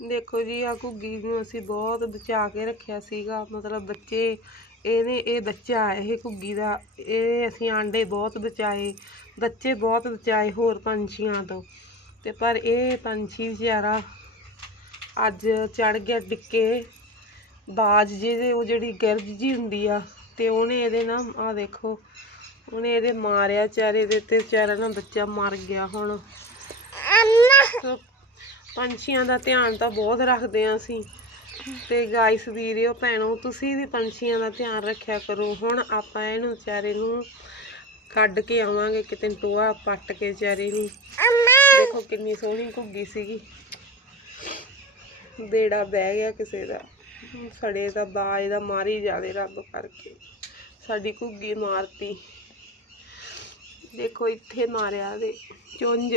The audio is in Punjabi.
ਦੇਖੋ ਜੀ ਆ ਘੁੱਗੀ ਨੂੰ ਅਸੀਂ ਬਹੁਤ ਬਚਾ ਕੇ ਰੱਖਿਆ ਸੀਗਾ। ਮਤਲਬ ਬੱਚੇ ਇਹਨੇ ਇਹ ਬੱਚਾ ਇਹ ਘੁੱਗੀ ਦਾ ਇਹ ਅਸੀਂ ਆਂਡੇ ਬਹੁਤ ਬਚਾਏ। ਬੱਚੇ ਬਹੁਤ ਬਚਾਏ ਹੋਰ ਪੰਛੀਆਂ ਤੋਂ। ਤੇ ਪਰ ਇਹ ਪੰਛੀ ਵਿਚਾਰਾ ਅੱਜ ਚੜ ਗਿਆ ਡਿੱਕੇ। ਬਾਜ ਜਿਹਦੇ ਉਹ ਜਿਹੜੀ ਗਿਰਜ ਜੀ ਹੁੰਦੀ ਆ ਤੇ ਉਹਨੇ ਇਹਦੇ ਨਾ ਆ ਦੇਖੋ ਉਹਨੇ ਇਹਦੇ ਮਾਰਿਆ ਚਾਰੇ ਦੇ ਤੇ ਵਿਚਾਰਾ ਨਾ ਬੱਚਾ ਮਰ ਗਿਆ ਹੁਣ। ਸੋ ਪੰਛੀਆਂ ਦਾ ਧਿਆਨ ਤਾਂ ਬਹੁਤ ਰੱਖਦੇ ਆ ਅਸੀਂ। ਤੇ ਗਾਇਸ ਵੀਰਿਓ ਭੈਣੋ, ਤੁਸੀਂ ਵੀ ਪੰਛੀਆਂ ਦਾ ਧਿਆਨ ਰੱਖਿਆ ਕਰੋ। ਹੁਣ ਆਪਾਂ ਇਹਨੂੰ ਵਿਚਾਰੇ ਨੂੰ ਕੱਢ ਕੇ ਆਵਾਂਗੇ ਕਿਤੇ ਟੋਆ ਪੱਟ ਕੇ ਵਿਚਾਰੇ ਨੂੰ। ਦੇਖੋ ਕਿੰਨੀ ਸੋਹਣੀ ਘੁੱਗੀ ਸੀਗੀ। ਬੇੜਾ ਬਹਿ ਗਿਆ ਕਿਸੇ ਦਾ। ਸੜੇ ਦਾ, ਬਾਜ ਦਾ, ਮਾਰੀ ਜਾਵੇ ਰੱਬ ਕਰਕੇ। ਸਾਡੀ ਘੁੱਗੀ ਮਾਰਤੀ। ਦੇਖੋ, ਇੱਥੇ ਮਾਰਿਆ ਦੇ ਚੁੰਝ।